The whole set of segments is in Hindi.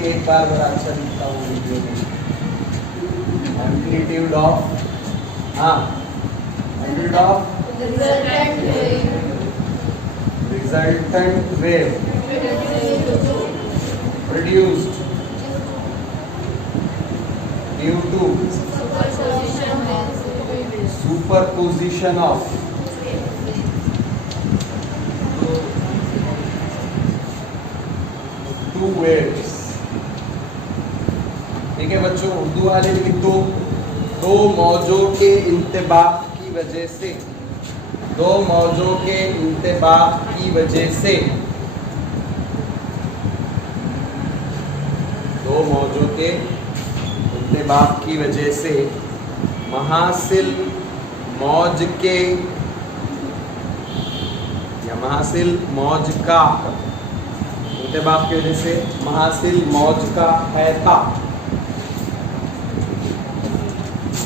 लिए एक बार बड़ा अच्छा लिखता हूँ वीडियो में। Amplitude of amplitude of resultant wave produced due to superposition of two waves. ठीक है बच्चों, उर्दू वाले लिख दो, दो मौजों के इंतबाक की वजह से, दो मौजों के इंतबाक की वजह से, दो मौजों के इंतबाक की वजह से महासिल मौज के या महासिल मौज का इंतबाक की वजह से महासिल मौज का हैता,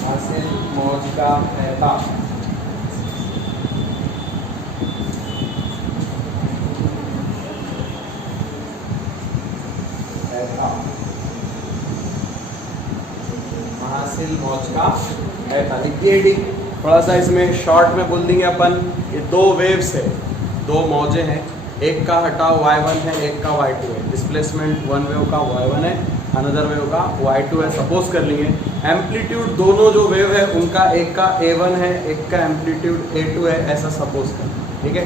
महासिल मौज का हैता महासिल मौज का हैता लिख दिए। थोड़ा सा इसमें शॉर्ट में बोल देंगे अपन, ये दो वेव्स है, दो मौजे हैं, एक का हटाव y1 है, एक का y2 है। डिस्प्लेसमेंट वन वेव का y1 है, अनदर वेव का y2 है। सपोज कर लेंगे एम्पलीट्यूड दोनों जो वेव है उनका एक का a1 है, एक का एम्पलीट्यूड a2 है, ऐसा सपोज कर। ठीक है,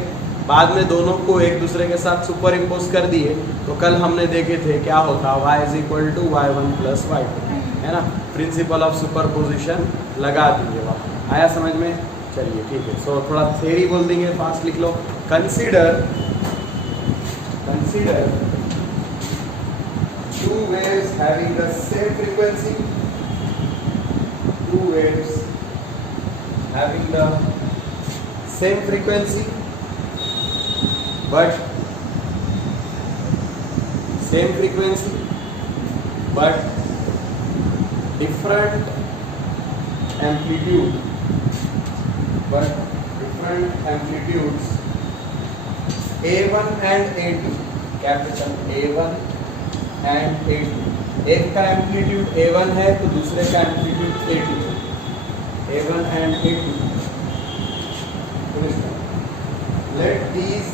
बाद में दोनों को एक दूसरे के साथ सुपर इम्पोज कर दिए तो कल हमने देखे थे क्या होता, y = y1 + y2, है ना। प्रिंसिपल ऑफ सुपरपोजिशन लगा दीजिए। वहाँ आया समझ में? चलिए ठीक है। सो थोड़ा थ्योरी बोल देंगे, फास्ट लिख लो। Consider two waves having the same frequency, two waves having the same frequency but different amplitudes A1 and A2, capital A1 and A2। एक का एम्पलीट्यूड A1 है तो दूसरे का amplitude A2, A1 and A2। Let these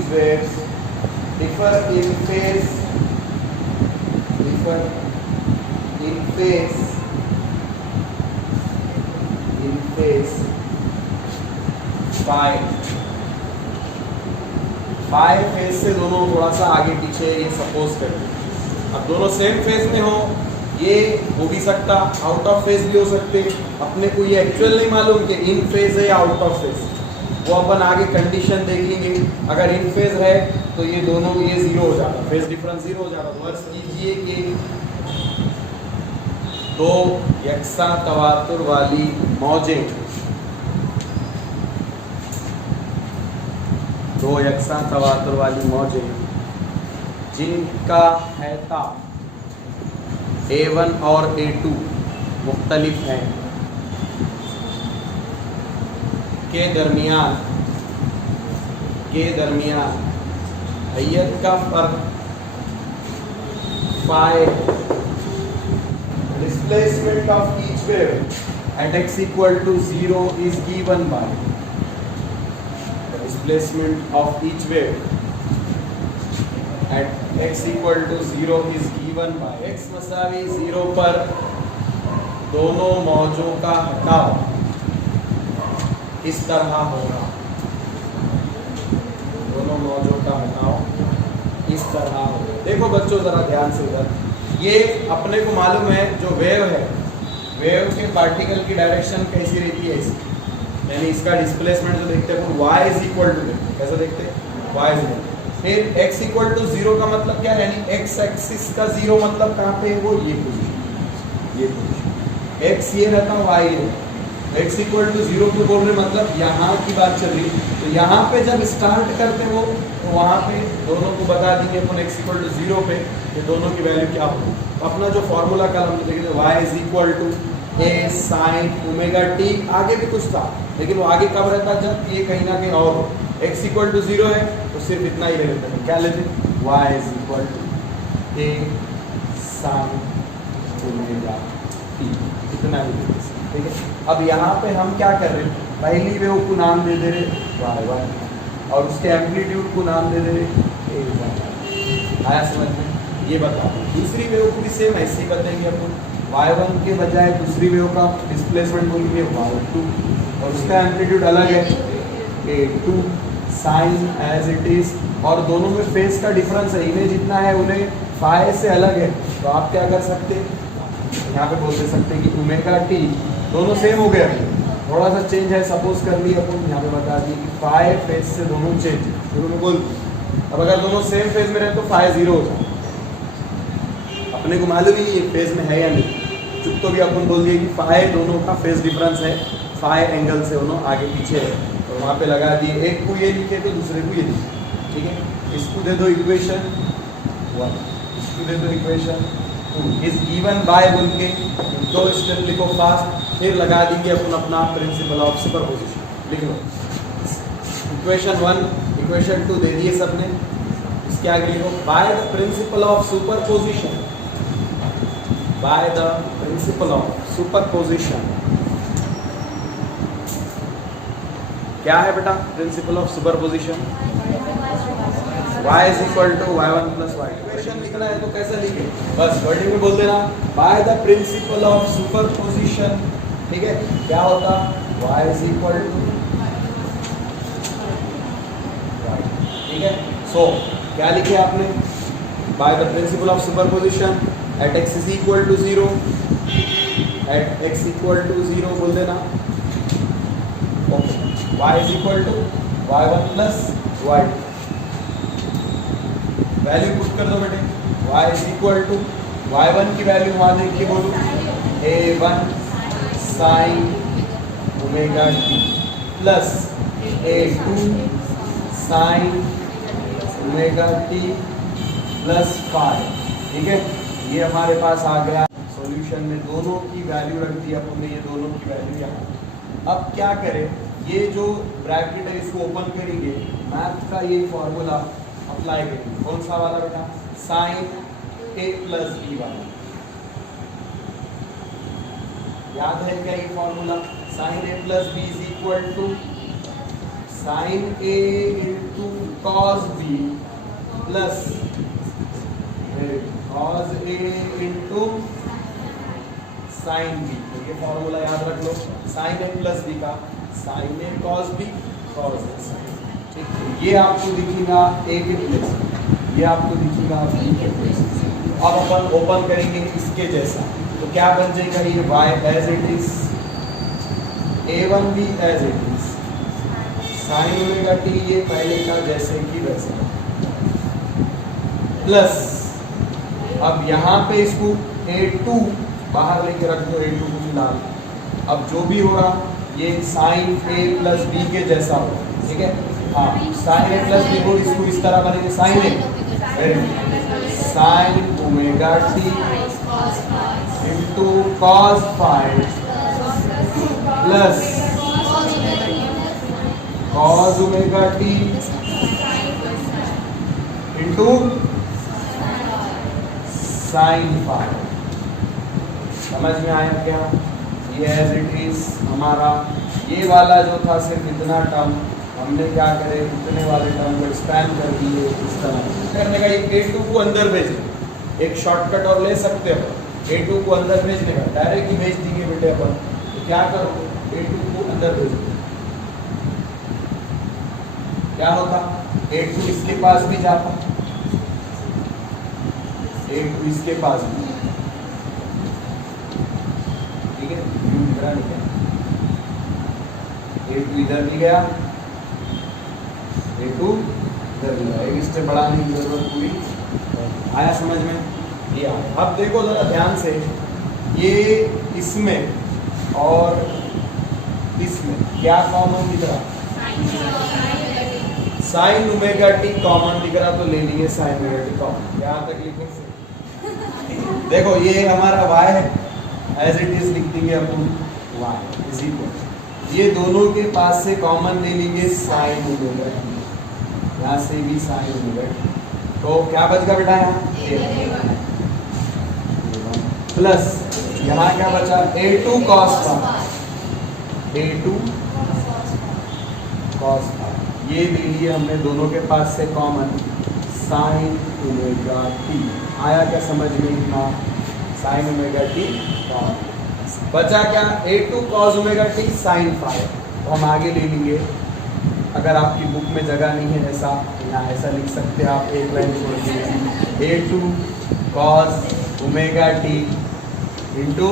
waves differ in phase five phase से दोनों थोड़ा सा आगे पीछे, ये सपोज करते हैं। अब दोनों सेम फेज में हो, ये हो भी सकता, आउट ऑफ फेज भी हो सकते। अपने को ये एक्चुअल नहीं मालूम कि इन फेज है या आउट ऑफ फेज, वो अपन आगे कंडीशन देखेंगे। अगर इन फेज है तो ये दोनों ये जीरो हो जाता, फेज डिफरेंस जीरो हो जाता। तो अर्ज कीजिए कि दो यकसा तवातुर वाली मौजें, दो यकसा तवातुर वाली मौजें जिनका हैता A1 और A2 मुख्तलिफ हैं के दरमियान हैयत का फर्क phi displacement of each wave at x = 0 is given by the displacement of each wave at x = 0 is given by x = 0 पर दोनों मौजों का हटाव इस तरह होगा, दोनों मौजों का हटाव इस तरह होगा। देखो बच्चों जरा ध्यान से इधर, ये अपने को मालूम है जो वेव है, वेव के पार्टिकल की डायरेक्शन कैसी रहती है इसकी, यानी इसका डिस्प्लेसमेंट जो देखते हैं y = कैसे देखते हैं y = फिर x = 0 का मतलब क्या है, यानी x एक्सिस का 0 मतलब कहाँ पे है, वो ये पोजीशन x ये रहता है, y ये x = 0 को बोल रहे मतलब यहाँ की बात चल रही। तो यहाँ पे जब स्टार्ट करते हो तो वहाँ पे दोनों को बता देंगे अपन x = 0 पे ये दोनों की वैल्यू क्या होगी। तो अपना जो फॉर्मूला कल हमने देखे थे y = ए साइन ओमेगा टी, आगे भी कुछ था लेकिन वो आगे कब रहता है जब ये कहीं ना कहीं और हो। x इक्वल टू 0 है तो सिर्फ इतना ही ले लेते हैं, क्या लेते हैं y is equal to A sine omega T, इतना ही लेते हैं। ठीक है, अब यहाँ पे हम क्या कर रहे हैं, पहली वेव को नाम दे दे रहे y1 और उसके एम्पलीट्यूड को नाम दे दे रहे a1। आया समझ में, ये बता दो। दूसरी वेव को भी सेम ऐसे ही बताएंगे अपन, y1 के बजाय दूसरी वेव का डिस्प्लेसमेंट बोलेंगे y2 और उसका एम्पलीट्यूड अलग है a2 sign as it is, और दोनों में फेस का डिफरेंस है, इन्हें जितना है उन्हें फाई से अलग है। तो आप क्या कर सकते हैं, यहाँ पे बोल दे सकते हैं कि ओमेगा टी दोनों सेम हो गए, थोड़ा सा चेंज है, सपोज कर लिए अपन, यहाँ पे बता दिए कि फाई फेस से दोनों चेंज है, शुरू में बोल। अब अगर दोनों सेम फेज में रहे तो फाई 0 हो जाए, अपने को मालूम ही नहीं फेज में है या नहीं, चुप तो भी अपन बोल दिए कि फाई दोनों का फेज डिफरेंस है, फाई एंगल से दोनों आगे पीछे है, तो वहाँ पे लगा दिए, एक को ये लिखे तो दूसरे को ये लिखे। ठीक है, इसको दे दो इक्वेशन 1, इसको दे दो इक्वेशन 2, इज गिवन बाय बोल के 2 स्टेप लिखो फास्ट, फिर लगा देंगे अपन अपना प्रिंसिपल ऑफ सुपरपोजिशन। लिख लो इक्वेशन 1 इक्वेशन 2 दे दिए सबने, इसके आगे लिखो by the principle of superposition, by the principle of superposition. क्या है बेटा principle of superposition, y is equal to y1 plus y2। Equation लिखना है तो कैसा लिखे, बस वर्डिंग में बोल देना bye the principle of superposition. ठीक है, क्या होता y इज इक्वल टू, ठीक है, सो क्या लिखे आपने, by the principle of superposition at x is equal to 0, at x equal to 0 बोल देना, okay, y is equal to y1 plus y2, value put कर दो बेटे, y is equal to y1 की वैल्यू वहाँ देखिए बोलो a1 sine omega T plus a2 sine omega T plus phi. ठीक है, ये हमारे पास आ गया सॉल्यूशन में, दोनों की वैल्यू रख दी अपन ने, ये दोनों की वैल्यू यहाँ। अब क्या करें, ये जो ब्रैकेट है इसको ओपन करेंगे, मैथ का ये फॉर्मूला अप्लाई करेंगे, कौन सा वाला बेटा, साइन ए प्लस बी वाला, याद है क्या ये formula, sine A plus B is equal to sine A into cos B plus cos A into sine B. ये फॉर्मूला याद रख लो, साइन ए प्लस बी का sine A cos B cos A sine. ठीक, ये आपको दिखेगा ए के प्लेस, ये आपको दिखेगा बी के प्लेस। अब अपन ओपन करेंगे इसके जैसा, तो क्या बन जाएगा, ये y as it is, a1 भी as it is, sine omega T ये पहले का जैसे कि वैसे, प्लस अब यहाँ पे इसको a2 बाहर लेके रख दो, a2 को फिलहाल, अब जो भी होगा ये साइन a प्लस बी के जैसा होगा। ठीक है, हाँ, साइन a प्लस बी को इसको इस तरह बनेंगे, sine a sine omega T into cos phi plus cos omega T into sine phi. समझ में आया क्या, ये एज इट इज हमारा, ये वाला जो था सिर्फ इतना टर्म, हमने क्या करे इतने वाले टर्म को एक्सपैंड कर दिए, इस तरह करने का। ये a2 को अंदर भेजें, एक शॉर्टकट और ले सकते हो, a2 को अंदर भेजने का, डायरेक्ट ही भेज देंगे बेटे अपन, तो क्या करो a2 को अंदर भेजो, क्या होता, a2 इसके पास भी जाता, a2 इसके पास भी, ठीक है, इधर नहीं गया, a2 इधर भी गया, a2 इधर भी गया, एक स्टेप बढ़ाने की जरूरत पूरी। आया समझ में, दिया। अब देखो जरा ध्यान से, ये इसमें और इसमें क्या कॉमन दिख रहा, साइन ओमेगा टी कॉमन दिख रहा, तो ले लिए साइन ओमेगा टी कॉमन। यहाँ तक लिखने से देखो ये हमारा y है, एज इट इज लिख देंगे अपन y इज इक्वल, ये दोनों के पास से कॉमन ले लेंगे साइन ओमेगा टी, यहाँ से भी साइन ओमेगा टी, तो क्या बच गया बेटा यहाँ प्लस यहाँ क्या बचा a2 cos phi, a2 cos phi, ये ले लिए हमने दोनों के पास से कॉमन साइन ओमेगा टी। आया क्या समझ में इतना, साइन ओमेगा टी बचा क्या a2 cos omega T sine phi, तो हम आगे ले लेंगे, अगर आपकी बुक में जगह नहीं है ऐसा, यहाँ ऐसा लिख सकते हैं आप, एक लाइन छोड़ दीजिए a2 cos omega T into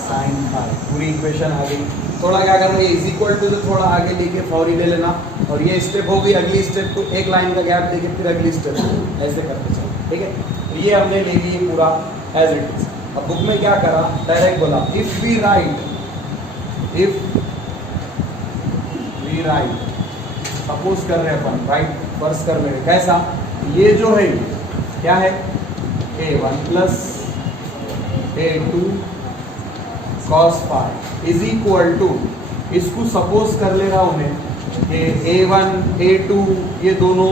sine phi, पूरी इक्वेशन आ गई। थोड़ा क्या करना है, इज इक्वल टू से थोड़ा आगे लेके फौरी ले लेना, और ये स्टेप हो गई, अगली स्टेप को एक लाइन का गैप देके फिर अगली स्टेप ऐसे करते चलो, ठीक है। तो ये हमने ले लिए पूरा एज इट इज। अब बुक में क्या करा, डायरेक्ट बोला इफ वी राइट सपोज कर रहे हैं अपन, राइट फर्स्ट कर रहे हैं, कैसा, ये जो है क्या है a1 plus a2 cos phi is equal to, इसको सपोज कर ले रहा हूं मैं कि a1 a2 ये दोनों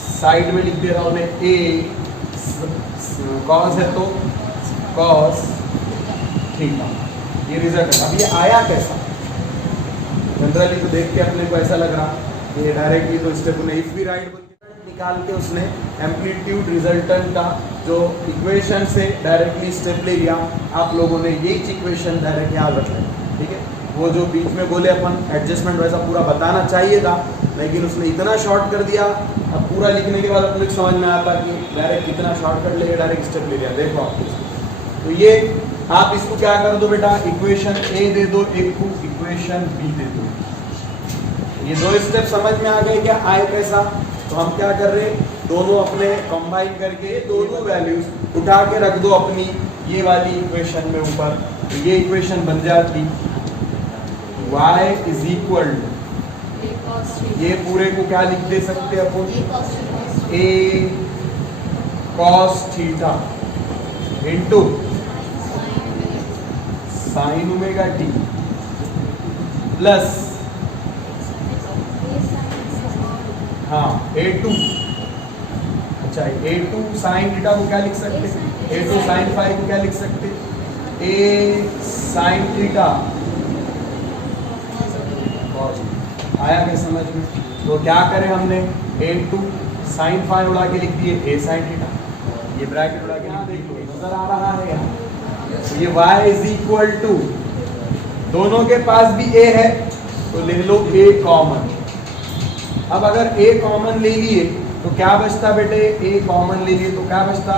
साइड में लिख दे रहा हूं मैं, a cos है तो cos थीटा, ये रिजल्ट है। अब ये आया कैसा, जनरली तो देख के अपने को ऐसा लग रहा ये डायरेक्टली तो स्टेप ने इफ वी राइट निकाल के उसने एम्पलीट्यूड रिजल्टेंट का जो इक्वेशन से डायरेक्टली स्टेप ले लिया। आप लोगों ने यही इक्वेशन डायरेक्ट याद रखना, ठीक है। वो जो बीच में बोले अपन एडजस्टमेंट वैसा पूरा बताना चाहिए था, लेकिन उसने इतना शॉर्ट कर दिया, अब पूरा लिखने के बाद अपने को समझ में आता कि डायरेक्ट कितना शॉर्टकट लेके डायरेक्ट स्टेप ले लिया। देखो आप तो ये आप इसको क्या कर दो बेटा, इक्वेशन ए दे दो, एक को इक्वेशन बी दे दो। ये दो स्टेप समझ में आ गए क्या, आए कैसा, तो हम क्या कर रहे हैं, दोनों अपने कंबाइन करके दोनों वैल्यूज उठा के रख दो अपनी ये वाली इक्वेशन में ऊपर, तो ये इक्वेशन बन जाती y इज इक्वल, ये पूरे को क्या लिख दे सकते हैं अपन, a cos theta into sine omega T plus हाँ a2, अच्छा a2 साइन थीटा को क्या लिख सकते, a2 साइन फाई को क्या लिख सकते, a साइन थीटा। आया क्या समझ में, तो क्या करें हमने, a2 साइन फाई उड़ा के लिख दिए a साइन थीटा, ये ब्रैकेट उड़ा के देखो नजर आ रहा है यहाँ, तो ये y इज इक्वल टू, दोनों के पास भी a है तो ले लो a कॉमन। अब अगर a कॉमन ले लिए तो क्या बचता बेटे, a कॉमन ले लिए तो क्या बचता,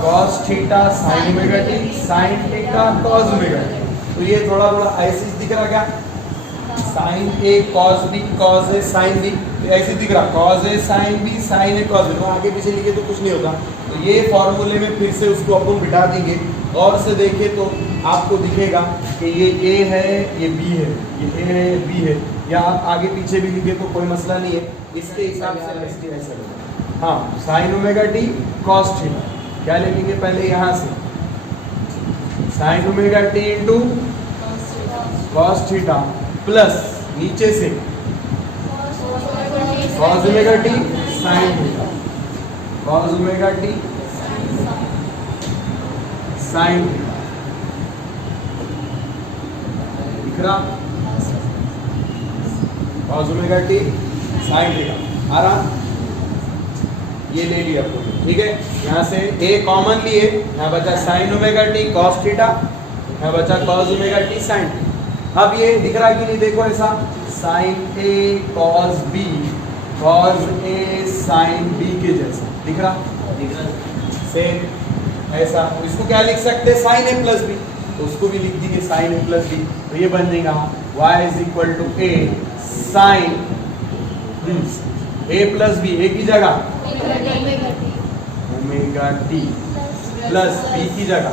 cos theta sin omega t, sin theta cos omega t। तो ये थोड़ा थोड़ा ऐसे दिख रहा क्या, sin a cos b cos a sin b, ऐसे दिख रहा cos a sin b sin a cos b, तो आगे पीछे लिखे तो कुछ नहीं होगा। तो ये फॉर्मूले में फिर से उसको अपन बिठा देंगे, और से देखे तो आपको दिखेगा कि ये a है ये b है, ये a है ये b है, या आप आगे पीछे भी लिखे तो कोई मसला नहीं है, इसके हिसाब से ऐसा होगा। हाँ sine omega T cos theta, क्या ले लेंगे पहले यहाँ से, sine omega T into cos theta plus नीचे से cos omega T sine theta, cos omega T sine theta, दिख रहा, cos omega T sine theta आ रहा, ये ले लिया आपको, ठीक है। यहाँ से a कॉमन लिए, यहाँ बचा sine omega T cos theta, यहाँ बचा cos omega T sine theta. अब ये दिख रहा है कि नहीं, देखो ऐसा sine a cos b cos a sine b के जैसा दिख रहा सेम ऐसा। इसको क्या लिख सकते हैं, साइन a प्लस बी, तो उसको भी लिख देंगे साइन a प्लस बी, तो ये बन जाएगा y is equal to a sine a plus B, A की जगह ओमेगा टी प्लस बी की जगह,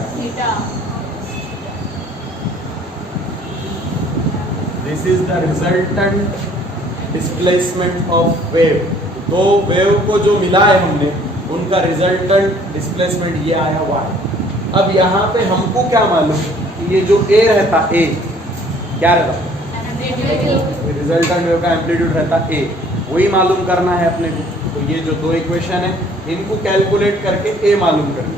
this is the resultant displacement of wave. दो वेव को जो मिला है हमने, उनका रिजल्टेंट डिस्प्लेसमेंट ये आया y। अब यहाँ पे हमको क्या मालूम कि ये जो ए रहता, ए क्या रहता, रिजल्टेंट वेव का एम्पलीट्यूड रहता ए, वही मालूम करना है अपने को। तो ये जो दो इक्वेशन है इनको कैलकुलेट करके ए मालूम करना।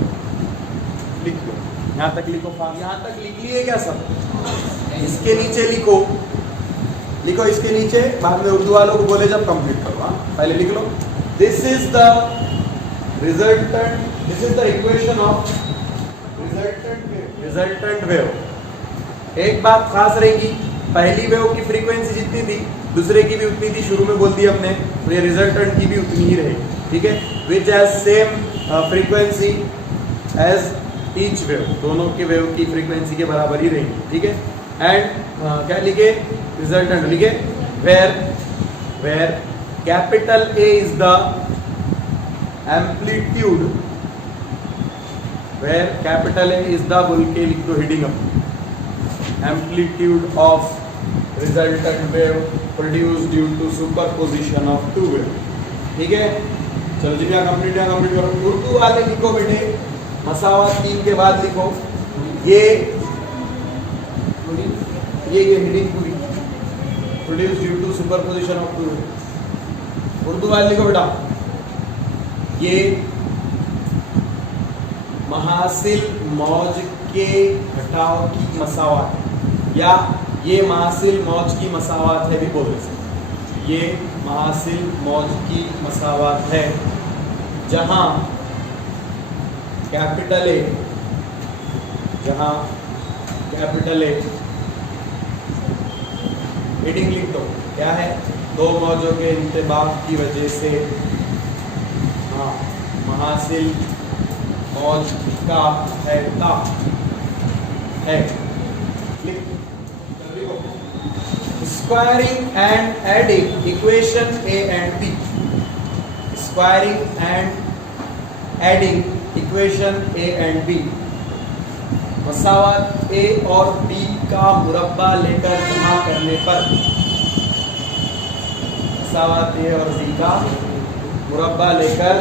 लिख लो, यहाँ तक लिखो, यहाँ तक लिख लिए क्या सब? इसके नीचे लिखो, लिखो इसके नीचे, बाद में उर्दू वालों को बोले जब कंप्लीट करो। हाँ, पहले लिख लो, this is the resultant, this is the equation of resultant wave. एक बात खास रहेगी, पहली वेव की फ्रीक्वेंसी जितनी थी दूसरे की भी उतनी थी, शुरू में बोल दी हमने, तो ये रिजल्टेंट की भी उतनी ही रहेगी। ठीक है, which has same frequency as each wave, दोनों के वेव की फ्रीक्वेंसी के बराबर ही रहेगी। ठीक है, एंड क्या लिखे, रिजल्टेंट लिखे, where capital A is the amplitude, where capital A is the, बोल के लिख दो heading up, amplitude of resultant wave produced due to superposition of two wave. ठीक है, चलो जी, कंप्लीट करो। उर्दू वाले लिखो बेटे, मसावत 3 के बाद लिखो ये हेडिंग पूरी, produced due to superposition of two wave. Urdu वाले लिखो बेटा, ये महासिल मौज के घटाव की मसावत, या ये महासिल मौज की मसावत है भी बोल सकते। ये महासिल मौज की मसावत है जहां कैपिटल ए, जहां कैपिटल ए, हेडिंग लिख दो, क्या है, दो मौजों के इंतबाह की वजह से, हाँ, महासिल मौज का है ता है। Squaring and adding equation A and B, squaring and adding equation A and B, मसावत ए और बी का मुरब्बा लेकर जमा करने पर, मसावत ए और बी का मुरब्बा लेकर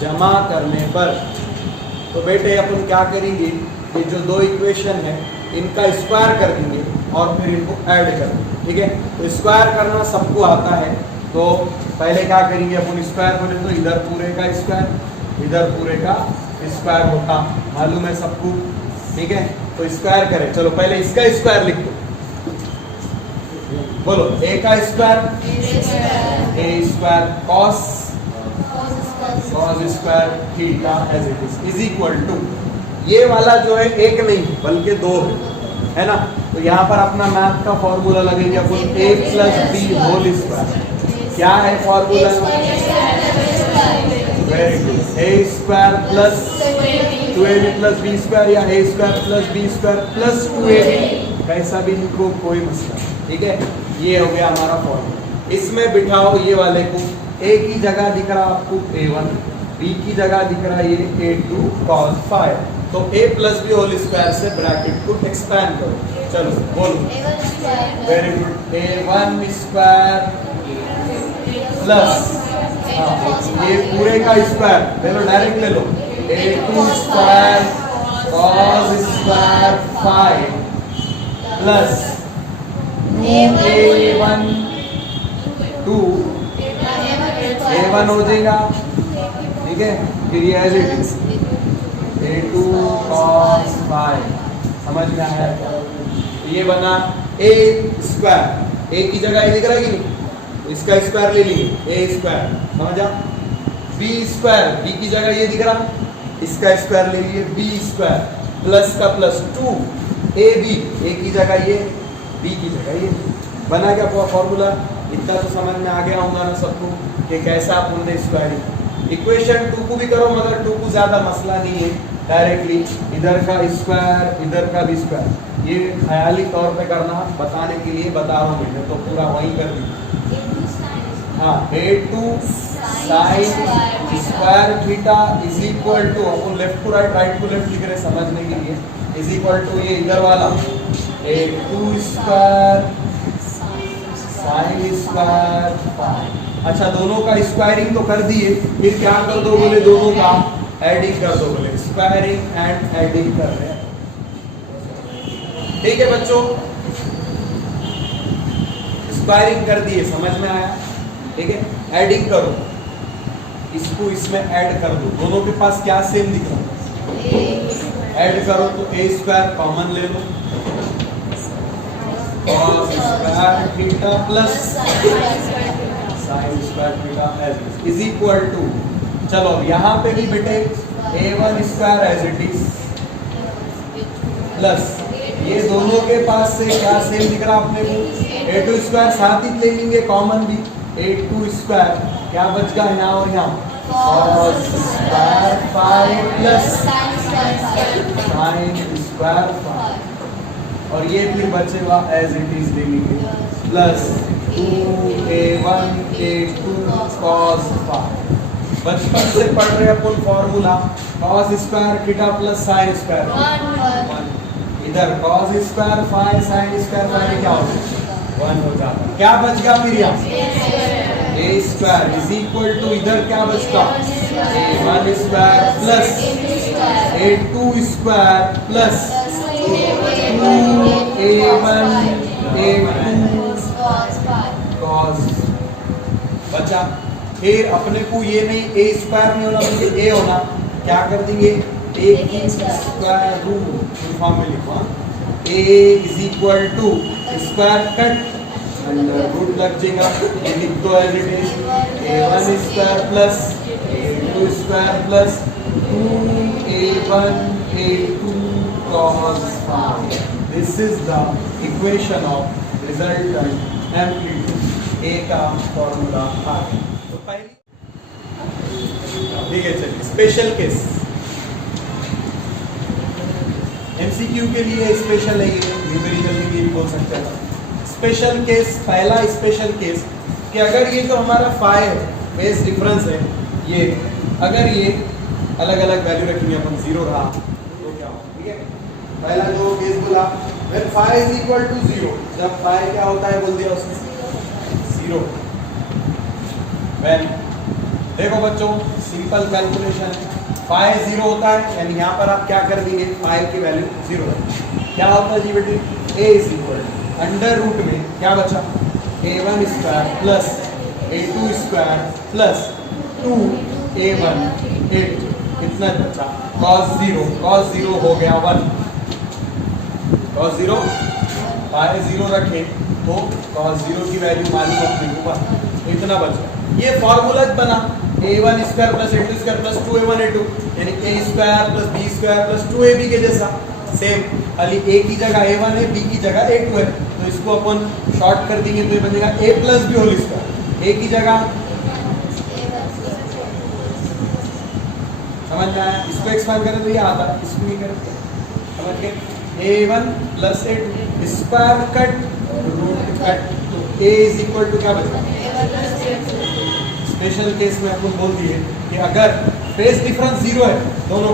जमा करने पर, तो बेटे अपन क्या करेंगे, ये जो दो इक्वेशन है इनका स्क्वायर कर देंगे और फिर इनको ऐड कर देंगे। ठीक है, तो स्क्वायर करना सबको आता है, तो पहले क्या करेंगे अपन, स्क्वायर बोले तो इधर पूरे का स्क्वायर, इधर पूरे का स्क्वायर होता, मालूम है सबको। ठीक है, तो स्क्वायर करें, चलो पहले इसका स्क्वायर लिख दो, बोलो ए का square, A square cos square theta as it is equal to, ये वाला जो है एक नहीं बल्कि दो है ना, तो यहाँ पर अपना मैथ का फॉर्मूला लगेगा, अपन A plus B whole square. क्या है formula, very good, A square plus 2ab plus B square, या A square plus B square plus 2ab, कैसा भी लिखो कोई मसला। ठीक है, ये हो गया हमारा फॉर्मूला। इसमें बिठाओ ये वाले को, ए की जगह दिख रहा आपको a1, बी की जगह दिख रहा है ये a2 cos phi, तो a plus B whole square से ब्रैकेट को एक्सपैंड करो। चलो बोलो, very good, a1 square plus, ये पूरे का स्क्वायर ले लो, डायरेक्ट ले लो, a2 square cos square phi plus 2a1 a1 हो जाएगा। ठीक है, फिर ये as it is a2 cos phi, समझ में आया? ये बना a स्क्वायर, a की जगह ये दिख रहा है कि नहीं, इसका स्क्वायर ले लेंगे a स्क्वायर, समझा? b स्क्वायर, b की जगह ये दिख रहा, इसका स्क्वायर ले लिए b स्क्वायर प्लस का प्लस 2ab, a की जगह ये, b की जगह ये, बना क्या फॉर्मूला? इतना तो समझ में आ गया होगा ना सबको कि कैसा अपन ने स्क्वायरिंग। इक्वेशन 2 को भी करो, मगर 2 को ज्यादा मसला नहीं है, डायरेक्टली इधर का स्क्वायर इधर का भी स्क्वायर, ये ख्याली तौर पे करना, बताने के लिए बता रहा हूँ मैं, तो पूरा वही कर दी। हाँ, a2 sin square theta is equal to, अपन left to right, right to left लिख रहे समझने के लिए, इज इक्वल टू ये इधर वाला a2 स्क्वायर sin स्क्वायर। अच्छा, दोनों का स्क्वायरिंग तो कर दिए, फिर क्या कर दो बोले, दोनों का एडिंग कर दो बोले, स्क्वायरिंग एंड एडिंग कर रहे हैं। ठीक है बच्चों, स्क्वायरिंग कर दिए, समझ में आया? ठीक है, एडिंग करो, इसको इसमें ऐड कर दो, दोनों के पास क्या सेम दिख रहा है? ऐड करो तो ए स्क्वायर कॉमन ले लो, cos square theta plus sine square theta is equal to, चलो अब यहाँ पे भी बेटे a1 square as it is plus ये दोनों के पास से क्या सेम दिख रहा अपने को? a2 स्क्वायर साथ ही ले लेंगे कॉमन भी, a2 स्क्वायर क्या बच गया यहाँ और यहाँ? cos square phi plus sine square phi, और ये फिर बचेगा एज इट इज ले लेंगे plus 2a1 a2 cos phi. बचपन से पढ़ रहे अपन formula cos square theta plus sine square, इधर cos square phi sine square phi क्या होता है? 1 हो जाता है। क्या बच गया फिर यहाँ? a square is equal to, इधर क्या बचता? a1 square plus a2 square plus 2a1 a2 cos बचा। फिर अपने को ये नहीं a स्क्वायर नहीं होना बल्कि a होना, क्या कर देंगे? a की स्क्वायर रूट, फॉर्म में लिखो a is equal to square cut under root लग जाएगा, ये लिख दो as it is a1 square plus a2 square plus 2a1 a2 cos phi। This is the equation of resultant amplitude, a का फॉर्मूला आ गया। तो पहली ठीक है, चलिए स्पेशल केस, एमसीक्यू के लिए स्पेशल है ये, न्यूमेरिकल के लिए बोल सकते हैं। स्पेशल केस, पहला स्पेशल केस कि अगर ये जो हमारा फाई है, फेज डिफरेंस है, ये अगर ये अलग अलग वैल्यू रखेंगे अपन, 0 रहा तो क्या होगा? ठीक है, पहला जो केस बोला when phi is equal to 0, जब phi क्या होता है बोल दिया उसने 0। when देखो बच्चों सिंपल कैलकुलेशन, phi 0 होता है यानी यहाँ पर आप क्या कर देंगे? phi की वैल्यू 0 है। क्या होता है जी बेटे? a is equal under root में क्या बचा? a1 square plus a2 square plus 2a1 8, कितना बचा? cos 0 हो गया 1, cos 0 phi 0 रखे तो cos 0 की वैल्यू मालूम अपने को 1, इतना बचा। ये फॉर्मूला बना a1 square plus a2 square plus 2a1 a2 यानी a square plus b square plus 2ab के जैसा सेम, खाली a की जगह a1 है, b की जगह a2 है, तो इसको अपन शॉर्ट कर देंगे तो ये बनेगा a plus b whole square. a की जगह समझ में आया? इसको एक्सपांड करें तो ये आता है, इसको ही करें समझ गए? a1 plus a2 square cut root cut, तो a इज इक्वल टू क्या बचा? स्पेशल केस में अपन बोल दिए कि अगर फेज डिफरेंस 0 है दोनों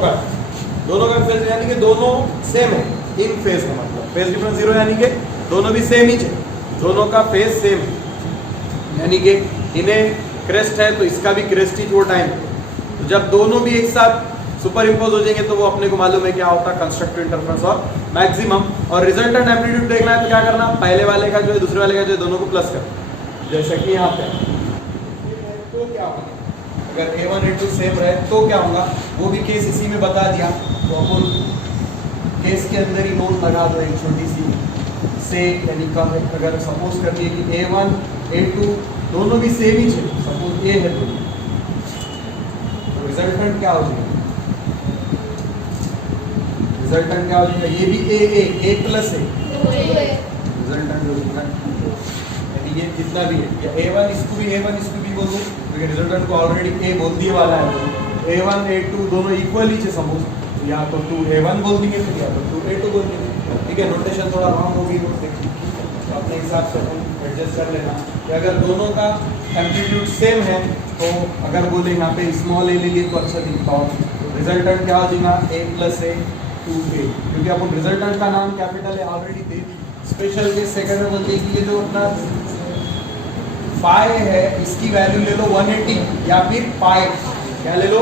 का फेज यानी कि दोनों सेम है, इन फेज का मतलब फेज डिफरेंस 0 यानी कि दोनों भी सेम ही है, दोनों का फेज सेम है, यानी कि इन्हें क्रेस्ट है तो इसका भी क्रेस्ट ही वो टाइम, तो जब दोनों भी एक साथ सुपर इम्पोज हो जाएंगे तो वो अपने को मालूम है क्या होता है? कंस्ट्रक्टिव इंटरफेरेंस और मैक्सिमम। और रिजल्टेंट एम्पलीट्यूड देखना है तो क्या करना? पहले वाले का जो है दूसरे वाले का जो है दोनों को प्लस कर, जैसे कि यहाँ पे तो क्या होगा? अगर a1 a2 सेम रहे तो क्या होगा? वो भी केस इसी में बता दिया, तो अपन केस के अंदर ही नोट लगा दो एक छोटी सी से, यानी अगर सपोज कर दिए कि a1 a2 दोनों भी सेम ही है, सपोज a है तो रिजल्टेंट क्या हो जाएगा? रिजल्टेंट क्या हो जाएगा? ये भी a प्लस है, रिजल्टेंट हो जाएगा यानी ये जितना भी है, या a1 इसको भी बोल दो क्योंकि रिजल्टेंट को ऑलरेडी a बोल दिए वाला है, a1 a2 दोनों इक्वल ही है सपोज, या तो 2a1 बोल देंगे फिर या तो 2a2 बोल देंगे। ठीक है, नोटेशन थोड़ा रॉन्ग होगी वो तो अपने हिसाब से एडजस्ट कर लेना कि अगर दोनों का एम्पलीट्यूड सेम है तो अगर बोले यहाँ पे स्मॉल a ले लिए तो अच्छा दिखता हो, तो रिजल्टेंट क्या हो जाएगा? a प्लस a 2a, क्योंकि अपन रिजल्टेंट का नाम कैपिटल है ऑलरेडी दे दी। स्पेशल केस सेकंड में बोलते हैं कि ये जो अपना फाई है इसकी वैल्यू ले लो 180 या फिर पाई, क्या ले लो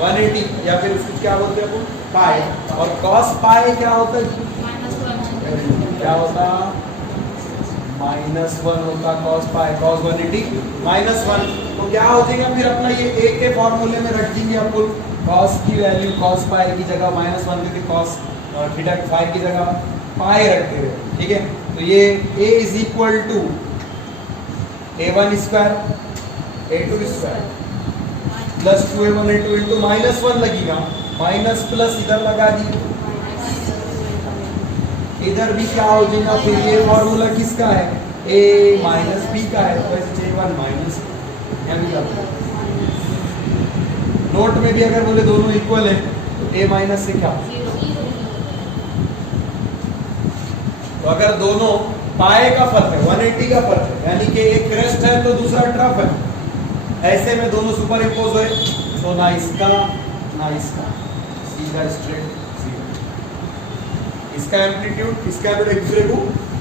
180 या फिर इसको क्या बोलते हैं अपन पाई, और cos पाई क्या होता है, क्या होता -1 होता cos पाई, cos 180 -1। तो क्या हो जाएगा फिर अपना ये a के फॉर्मूले में रख देंगे अपन cos की वैल्यू cos पाई की जगह -1, क्योंकि cos थीटा फाई की जगह पाई रखते हुए, ठीक है। तो ये a is equal to a1 square a2 square plus 2a1 a2 into -1 लगेगा, माइनस प्लस इधर लगा दी, इधर भी क्या हो जाएगा फिर ये फॉर्मूला किसका है, a माइनस b का है, तो ऐसे j1 माइनस नोट में भी अगर बोले दोनों इक्वल है तो a माइनस से क्या, तो अगर दोनों पाए का फर्क है 180 का फर्क है, यानी कि एक क्रेस्ट है तो दूसरा ट्रफ है, ऐसे में दोनों सुपर इम्पोज हुए, तो ना इसका ना इसका, सीधा स्ट्रेट इसका एम्पलीट्यूड इसका एक दूसरे को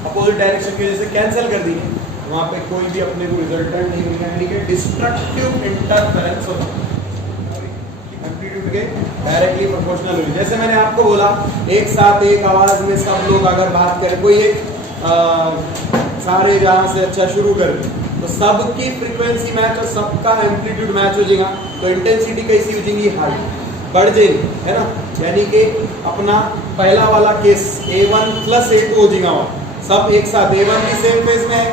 अपोजिट डायरेक्शन की वजह से कैंसिल कर दिए, वहां पे कोई भी अपने को रिजल्टेंट नहीं मिलेगा, यानी कि डिस्ट्रक्टिव इंटरफेरेंस होता है, एम्पलीट्यूड के डायरेक्टली प्रोपोर्शनल होगी। जैसे मैंने आपको बोला एक साथ एक आवाज में सब लोग अगर बात करें, कोई एक सारे जहां से अच्छा शुरू कर तो सबकी फ्रीक्वेंसी मैच और सबका एम्पलीट्यूड मैच हो जाएगा, तो इंटेंसिटी कैसी हो जाएगी, हाई बढ़ जाएगी, है ना। यानी कि अपना पहला वाला केस A1 प्लस A2 हो जाएगा, वहाँ सब एक साथ A1 भी सेम फेज में है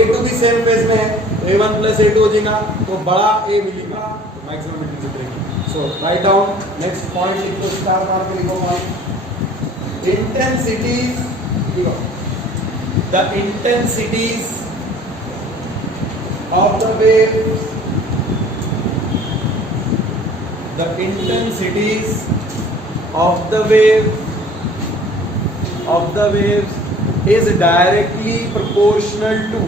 A2 भी सेम फेज में है, तो A1 प्लस A2 हो जाएगा, तो बड़ा A मिलेगा, तो मैक्सिमम इंटेंसिटी रहेगी। सो राइट डाउन नेक्स्ट पॉइंट लिख दो, स्टार मार के लिखो point, intensities, the intensities of the wave, the intensities of the waves is directly proportional to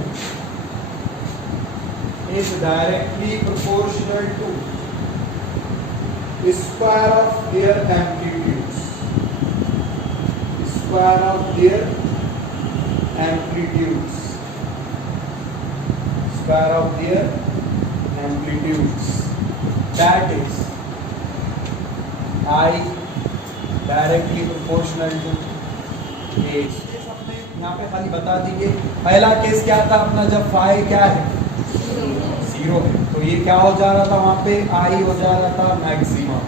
square of their amplitudes, square of their amplitudes, square of their amplitudes, that is I directly proportional to a। यहाँ पे खाली बता दीजिए पहला केस क्या था अपना, जब फाई क्या है 0 है, तो ये क्या हो जा रहा था वहाँ पे I हो जा रहा था मैक्सिमम,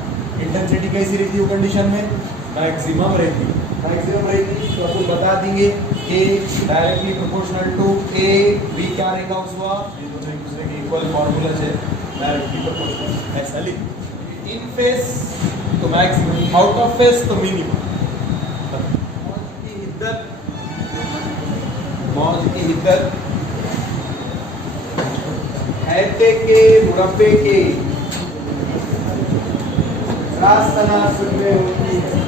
इंटेंसिटी कैसी रहती है कंडीशन में, मैक्सिमम रहती है, तो आपको बता देंगे कि directly proportional to A B क्या रहेगा उसका, ये दोनों एक दूसरे के इक्वल फॉर्मूला है, डायरेक्टली प्रोपोर्शनल ऐसा लिख, इन फेस तो मैक्सिमम, आउट ऑफ फेस तो मिनिमम। मौज की हिद्दत हैते के मुरब्बे के रास्तना सुनने होती है।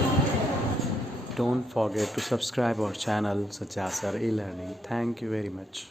Don't forget to subscribe our channel Satyasar e-learning. Thank you very much.